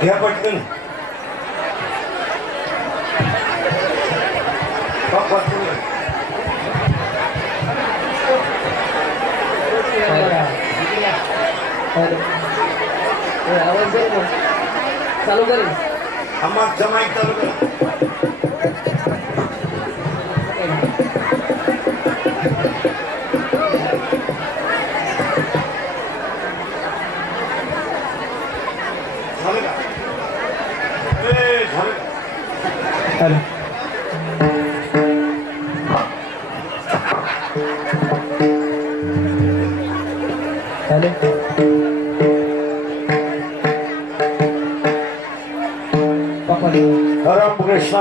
घ्या पटकन चालू करेल आम्हाला जमाई चालू कर राम कृष्ण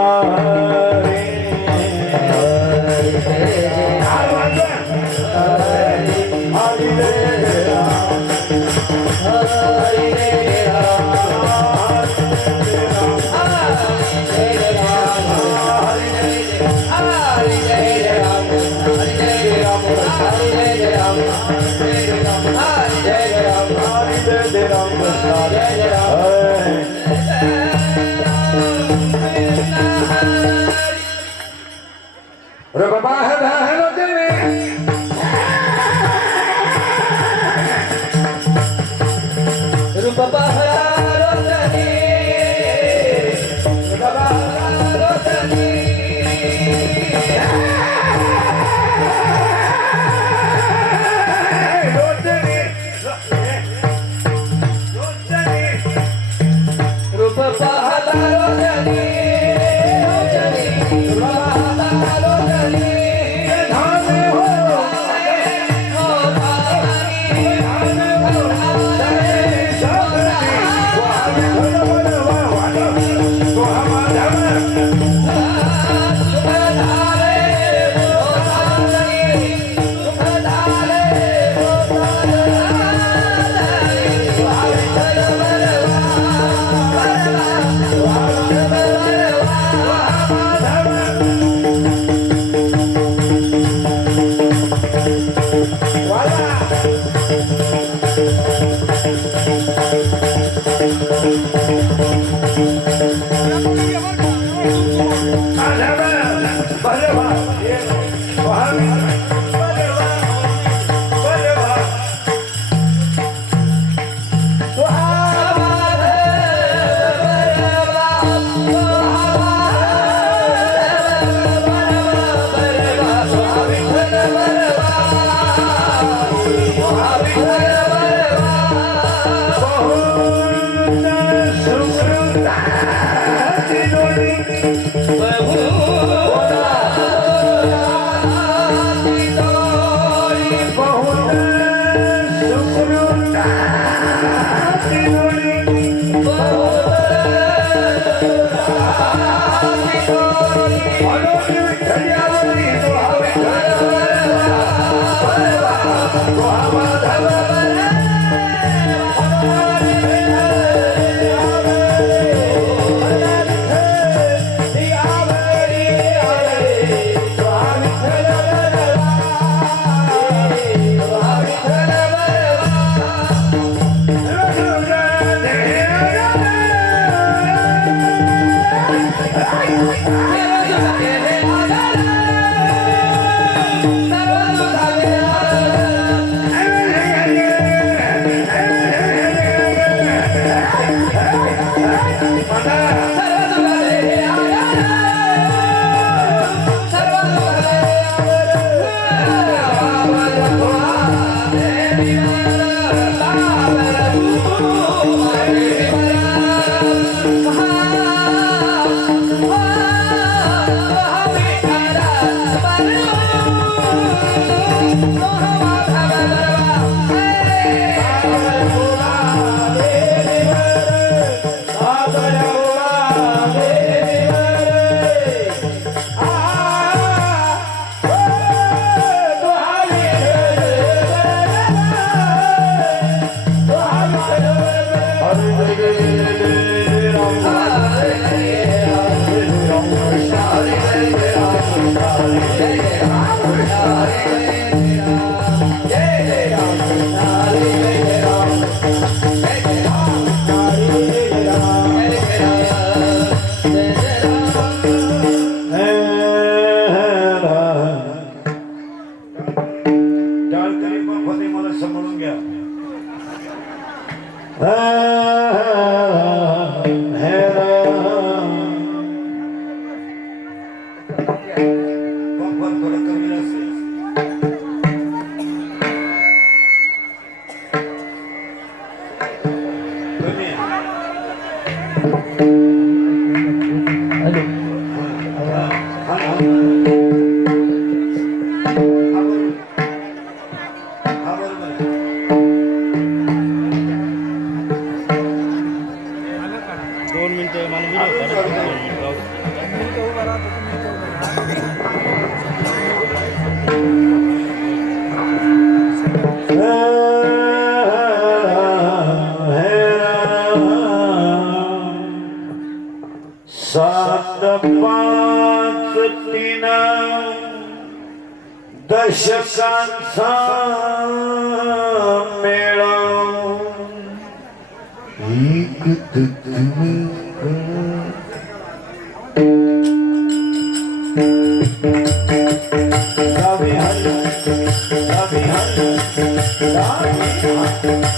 दशकांचा मेळा एक डावी हात डावी हात डावी हात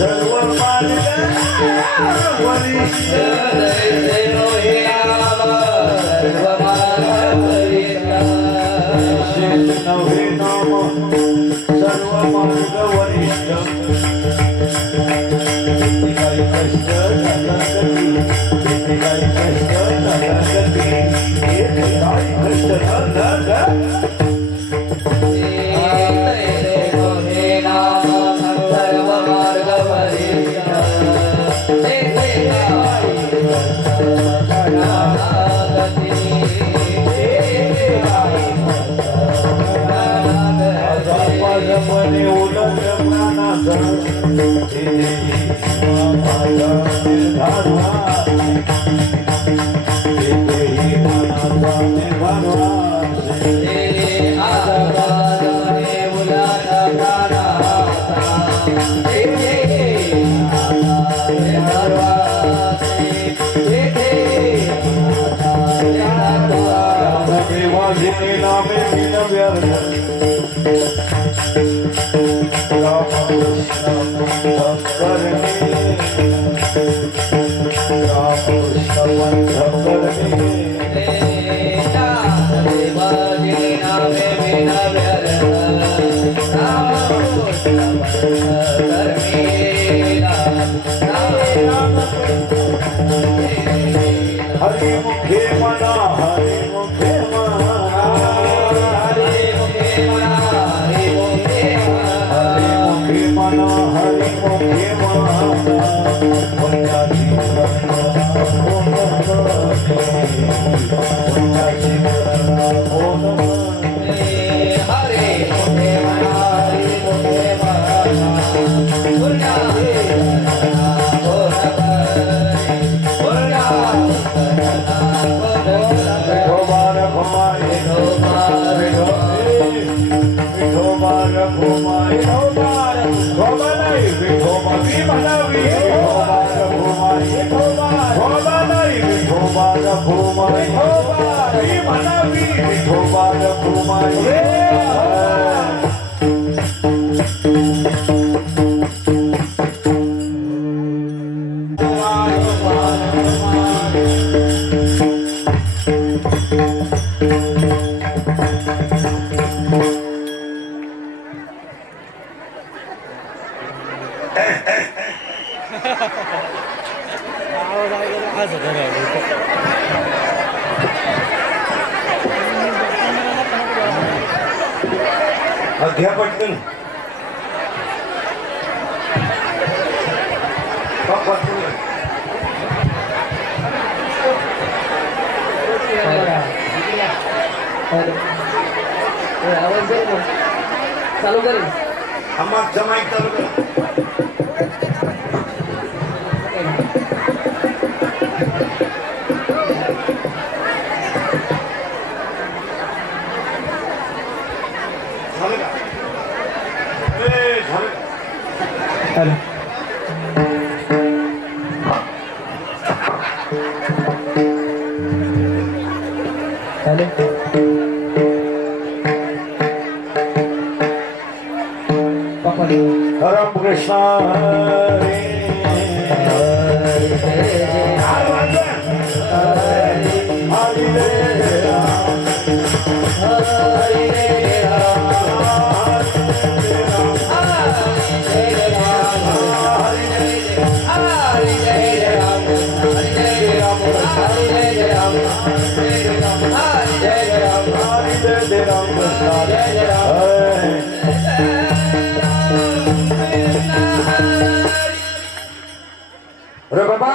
सर्व मार्ग वरिष्ठ नवे नाम सर्व मार्ग वरिष्ठ काही कष्ट झाला कधी काही कष्ट झाला कधी काही कष्ट झाला मने उलट प्राणाचा हरि मुखे मना हरि मुखे मना हरि मुखे मना हरि मुखे मना हरि मुखे मना वंदाची घ्या पटकन चालू करेल आम्हा जमाई चालू कर राम कृष्ण Hare Rama कृष्ण जय रे बाबा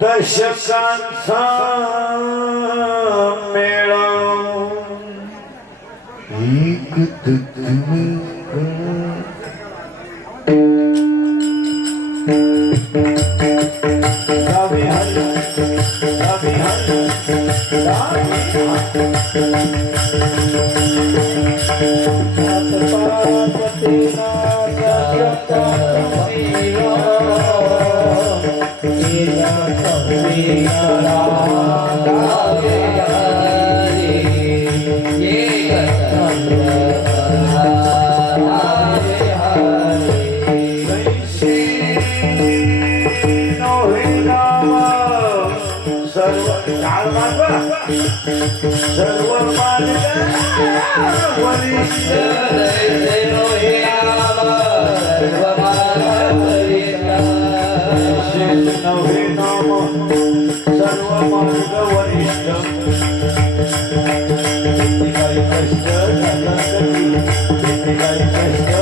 दशकांचा मेळा एक तुम सर्व मार्ग वरिष्ठ नवे नाम सर्व मार्ग वरिष्ठ काही कष्ट काही कष्ट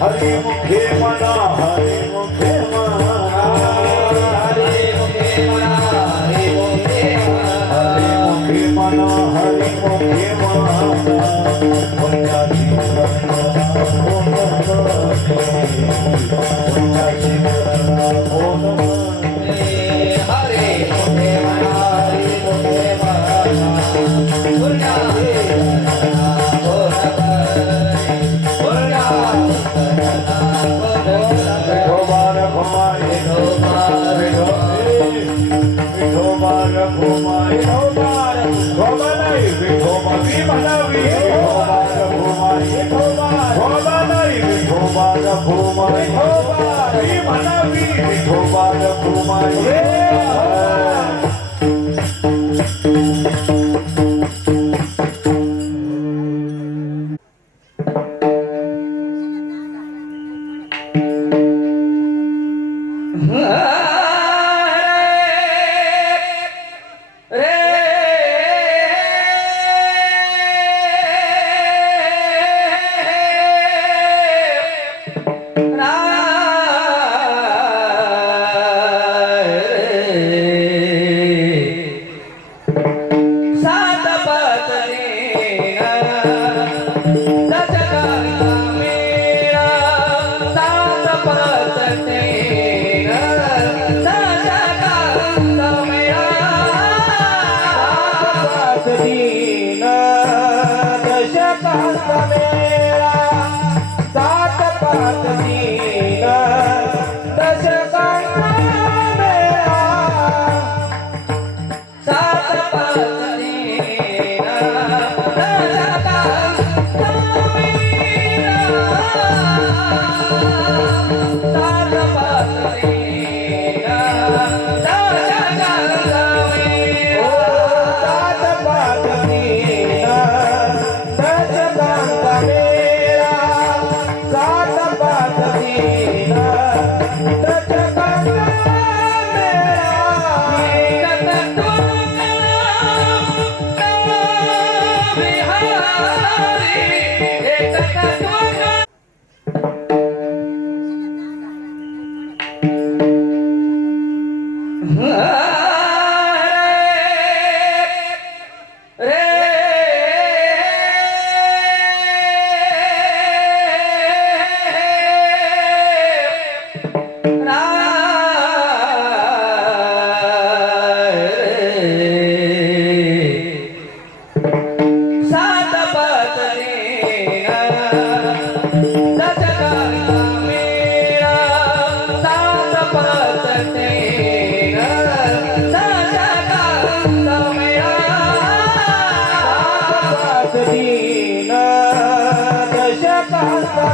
हरि मुखे मना हरि मुखे मना हरि मुखे मना हरि मुखे मना हरि मुखे मना पंजाबी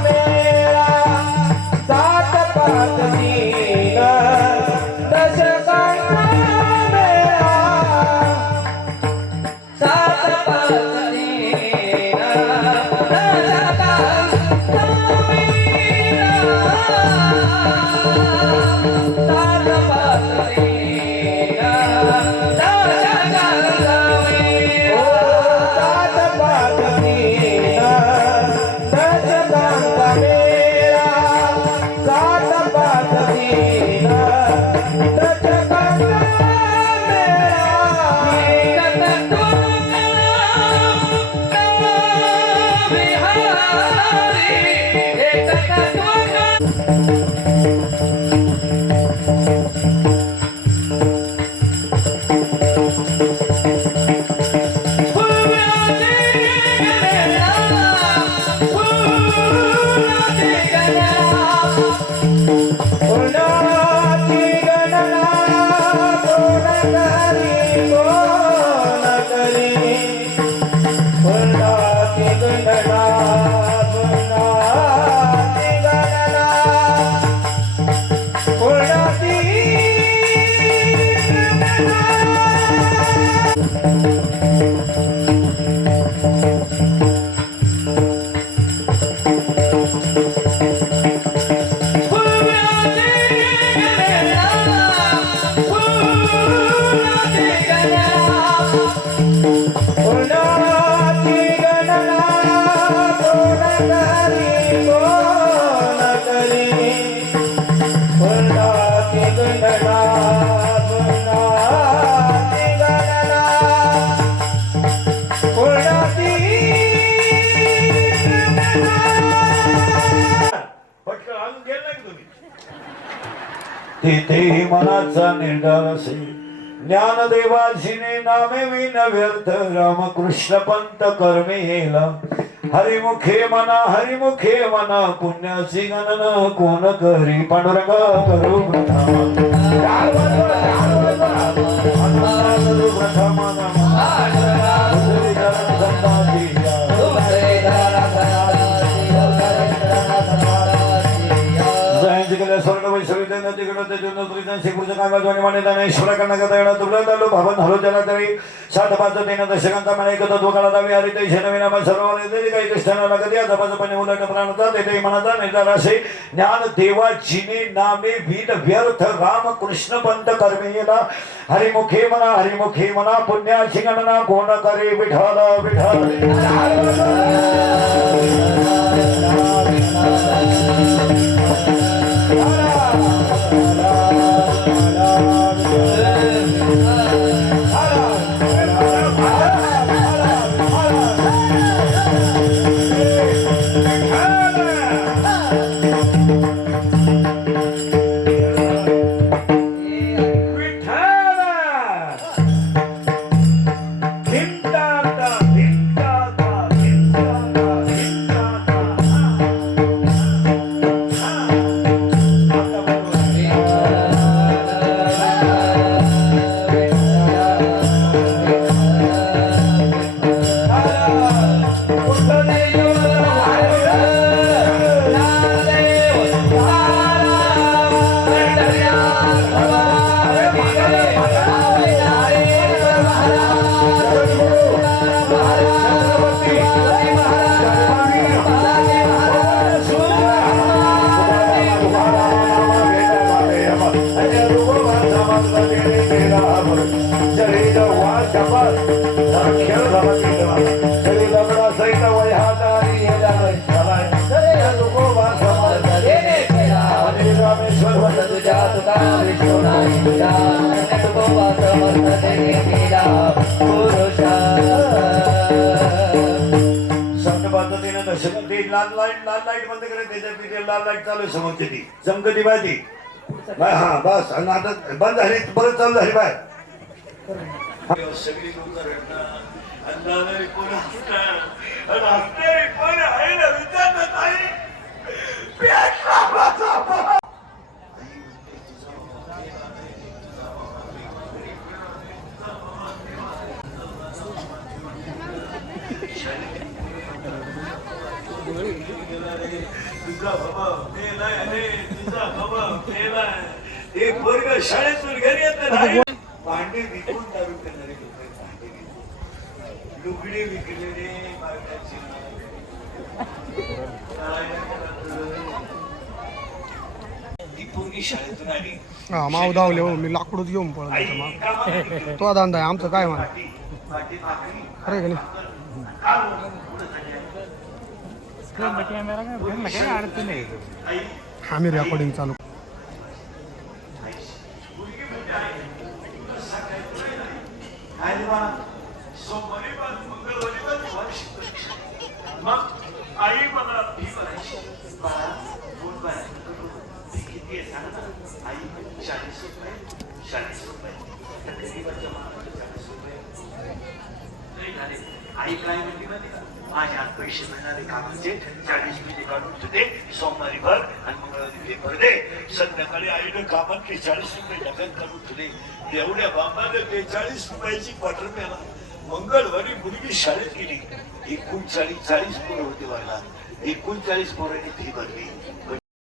मेळा सात पाच तीन दशकांचा मेळा सात पाच तीन दशकांचा मेळा सात पाच तीन दशकांचा मेळा सात पाच तीन दशकांचा मेळा सात पाच तीन दशकांचा फुलाची गणना कोण करी कोण करी फुलाची गणना फुलाची गणना फुलाची फुलाची गणना कोण करी कोण करी फुलाची गणना फुलाची गणना फुलाची पटकन अजून गेलं नाही का तुम्ही? तिथे मनाचा निर्धार असे ज्ञानदेवाजीने नामे विन व्यर्थ रामकृष्ण पंत कर्मे हेला हरिमुखे मना पुण्याची गणना कोण करी पांडुरंगा करू स्वर्ग वैश्विक नदीकडे शेपूरचं कामाद्वारे मान्यता नाही ईश्वरा करण्याकरता येणार तुला चालू भावन हलो त्याला तरी 7-5 दशकांचा मला एक तत्व काळात आम्ही हरित नवीनामा सर्व काही कृष्णाला कधी आता पाचपणे उलट प्राणता तेथे मनाचा निर्धार असे ज्ञान देवाजीने नामे विन व्यर्थ राम कृष्ण पंत कर्मेला हरिमुखे मना पुण्याची गणना कोण करे विठ्ठल लाल लाईट बंद करायची लाल लाईट चालू समोरची ती चमकती बाजी हा बस आणि आता बंद झाली परत चालू झाली बाय सगळी लोक रडणार अंधारे कोण हसणार आणि हसणारे कोण आहे ना विचारत आहे तुझा बाबा मेलाय रे तुझा बाबा मेलाय एक वर्ग शाळेतून घरी येत नाही भांडे विकून दारू करणारे लोक आहेत, भांडे विकून लुगडे विकले रे बायकाची ती पोरगी शाळेतून आली हा माव धावले हो मी लाकडूच घेऊन पळत आई होतो मग कामाला गेली. तो धंदा आहे आमचं काय म्हणा पाठी भाकरी खरं आहे का नाही आई आम्ही रेकॉर्डिंग चालू आणि मग सोमवारी पण मंगळवारी पण मग आई मला फी भरायची बाळा कोण भरायची फी किती आहे सांग ना आई 40 रुपये 40 रुपये तर गरीबाच्या मानाला 40 रुपये नाही झाले आई काय म्हणते माहिती का माझ्या हात पैसे मिळणारे कामाचे 40 मिनिटे काढून तुझे सोमवारी भर आणि मंगळवारी फी भर दे संध्याकाळी आईनं कामात 40 रुपये नगद काढून तुझे एवढ्या बाबाने 40 रुपयाची क्वार्टर मिळाला मंगळवारी मुलगी शाळेत गेली 39 40 पोरं होते वर्गात 39 पोरांनी फी भरली पण